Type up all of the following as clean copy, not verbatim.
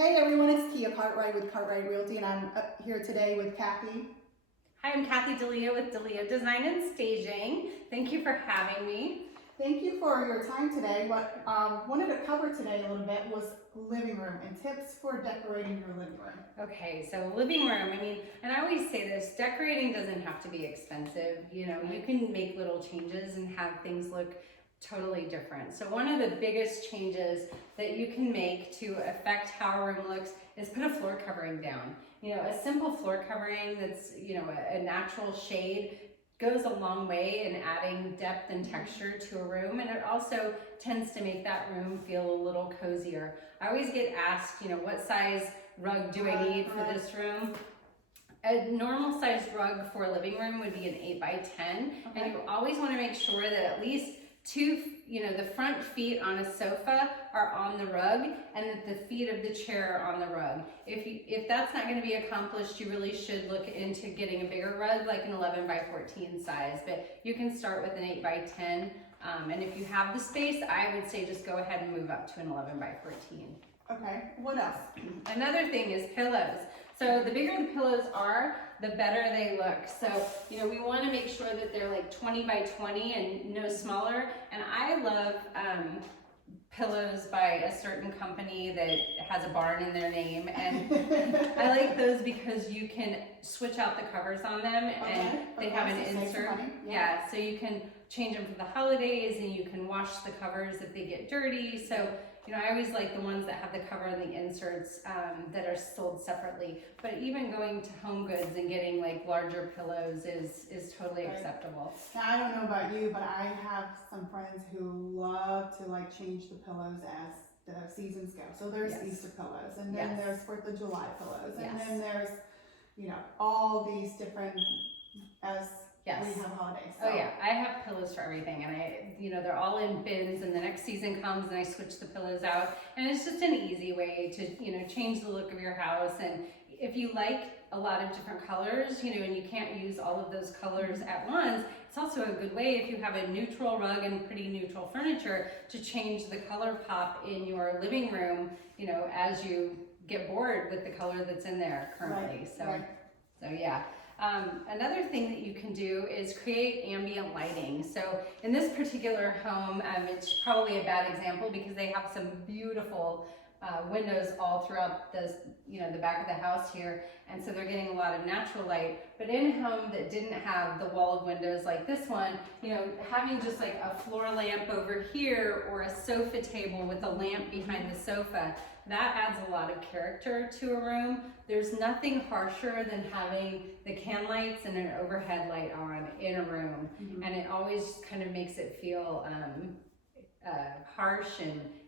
Hey everyone, it's Kia Cartwright with Cartwright Realty, and I'm here today with Kathy. Hi, I'm Kathy DeLeo with DeLeo Design and Staging. Thank you for having me. Thank you for your time today. What wanted to cover today a little bit was living room and tips for decorating your living room. Okay, so living room, and I always say this, decorating doesn't have to be expensive. You know, you can make little changes and have things look totally different. So one of the biggest changes that you can make to affect how a room looks is put a floor covering down. You know, a simple floor covering that's, you know, a natural shade goes a long way in adding depth and texture to a room, and it also tends to make that room feel a little cozier. I always get asked, you know, what size rug do I need for this room? A normal sized rug for a living room would be an 8 by 10, and you always want to make sure that at least the front feet on a sofa are on the rug, and that the feet of the chair are on the rug. If that's not going to be accomplished, you really should look into getting a bigger rug, like an 11 by 14 size. But you can start with an 8 by 10, and if you have the space, I would say just go ahead and move up to an 11 by 14. Okay, what else? Another thing is pillows. So the bigger the pillows are, the better they look. So, you know, we want to make sure that they're like 20 by 20 and no smaller. And I love pillows by a certain company that has a barn in their name. And I like those because you can switch out the covers on them, and they have an insert. Yeah, so you can change them for the holidays, and you can wash the covers if they get dirty. So, you know, I always like the ones that have the cover and the inserts that are sold separately. But even going to Home Goods and getting like larger pillows is totally acceptable. Now, I don't know about you, but I have some friends who love to like change the pillows as the seasons go. So there's Easter pillows, and then there's 4th of July pillows, and then there's, you know, all these different as we have holidays. So. Oh yeah, I have pillows for everything, and they're all in bins, and the next season comes and I switch the pillows out, and it's just an easy way to, you know, change the look of your house. And if you like a lot of different colors, you know, and you can't use all of those colors at once, it's also a good way, if you have a neutral rug and pretty neutral furniture, to change the color pop in your living room, you know, as you get bored with the color that's in there currently. So yeah. Another thing that you can do is create ambient lighting. So in this particular home, it's probably a bad example because they have some beautiful windows all throughout the back of the house here, and so they're getting a lot of natural light. But in a home that didn't have the wall of windows like this one, you know, having just like a floor lamp over here or a sofa table with a lamp behind the sofa, that adds a lot of character to a room. There's nothing harsher than having the can lights and an overhead light on in a room, and it always kind of makes it feel harsh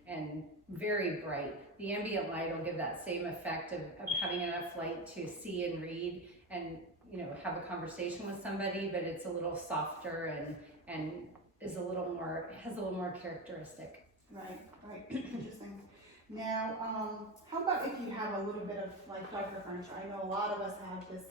and very bright. The ambient light will give that same effect of having enough light to see and read and, you know, have a conversation with somebody, but it's a little softer and has a little more characteristic. Right. Interesting. Now, how about if you have a little bit of like darker furniture? I know a lot of us have this,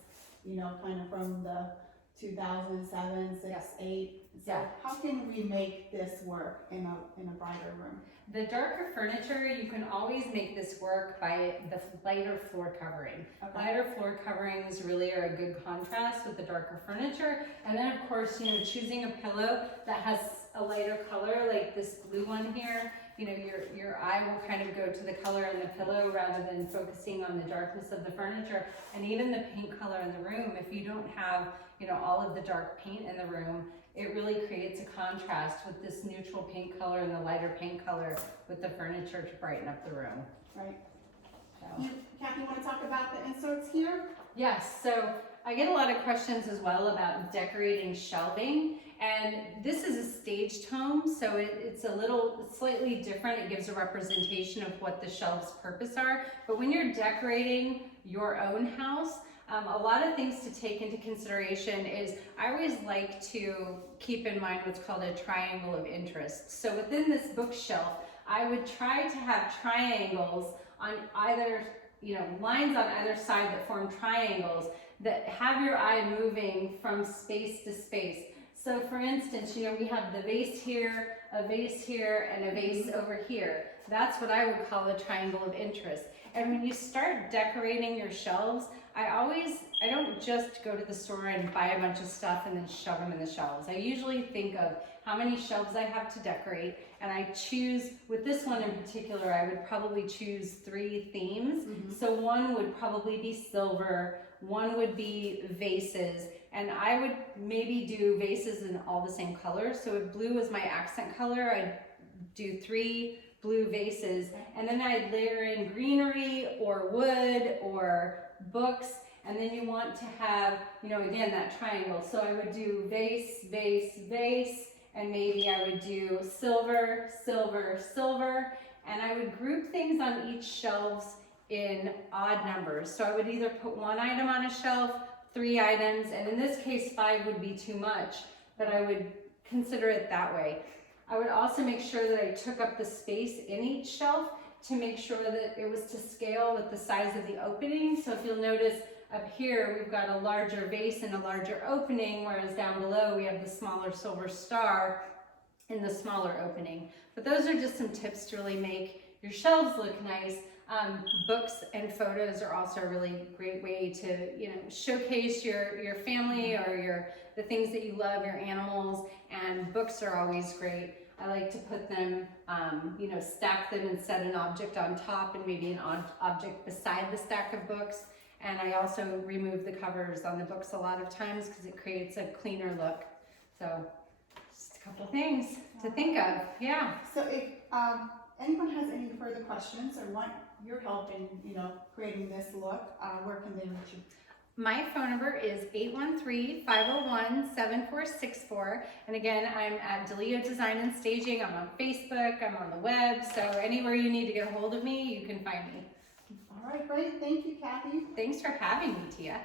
you know, kind of from the 2007, 6, 8. So how can we make this work in a brighter room? The darker furniture, you can always make this work by the lighter floor covering. Lighter floor coverings really are a good contrast with the darker furniture. And then of course, you know, choosing a pillow that has a lighter color, like this blue one here, you know, your eye will kind of go to the color in the pillow rather than focusing on the darkness of the furniture. And even the paint color in the room, if you don't have, you know, all of the dark paint in the room, it really creates a contrast with this neutral paint color and the lighter paint color with the furniture to brighten up the room. Right. So. Kathy, you want to talk about the inserts here? Yes, so I get a lot of questions as well about decorating shelving, and this is a staged home, so it's slightly different. It gives a representation of what the shelves' purpose are, but when you're decorating your own house, a lot of things to take into consideration is I always like to keep in mind what's called a triangle of interest. So within this bookshelf, I would try to have triangles on either, you know, lines on either side that form triangles that have your eye moving from space to space. So for instance, you know, we have the vase here, a vase here, and a vase over here. That's what I would call a triangle of interest. And when you start decorating your shelves, I don't just go to the store and buy a bunch of stuff and then shove them in the shelves. I usually think of how many shelves I have to decorate, and I choose, with this one in particular, I would probably choose 3 themes. So one would probably be silver, one would be vases, and I would maybe do vases in all the same colors. So if blue was my accent color, I'd do 3 blue vases, and then I'd layer in greenery or wood or books, and then you want to have, you know, again, that triangle. So I would do vase, vase, vase, and maybe I would do silver, silver, silver, and I would group things on each shelves in odd numbers. So I would either put 1 item on a shelf, 3 items, and in this case 5 would be too much, but I would consider it that way. I would also make sure that I took up the space in each shelf to make sure that it was to scale with the size of the opening. So if you'll notice up here, we've got a larger vase and a larger opening, whereas down below we have the smaller silver star in the smaller opening. But those are just some tips to really make your shelves look nice. Books and photos are also a really great way to, you know, showcase your family or the things that you love, your animals, and books are always great. I like to put them, you know, stack them and set an object on top and maybe an object beside the stack of books. And I also remove the covers on the books a lot of times because it creates a cleaner look. So just a couple things to think of, yeah. So if anyone has any further questions or want your help in, you know, creating this look, where can they reach you? My phone number is 813-501-7464. And again, I'm at DeLeo Design and Staging. I'm on Facebook, I'm on the web. So anywhere you need to get a hold of me, you can find me. All right, great. Thank you, Kathy. Thanks for having me, Tia.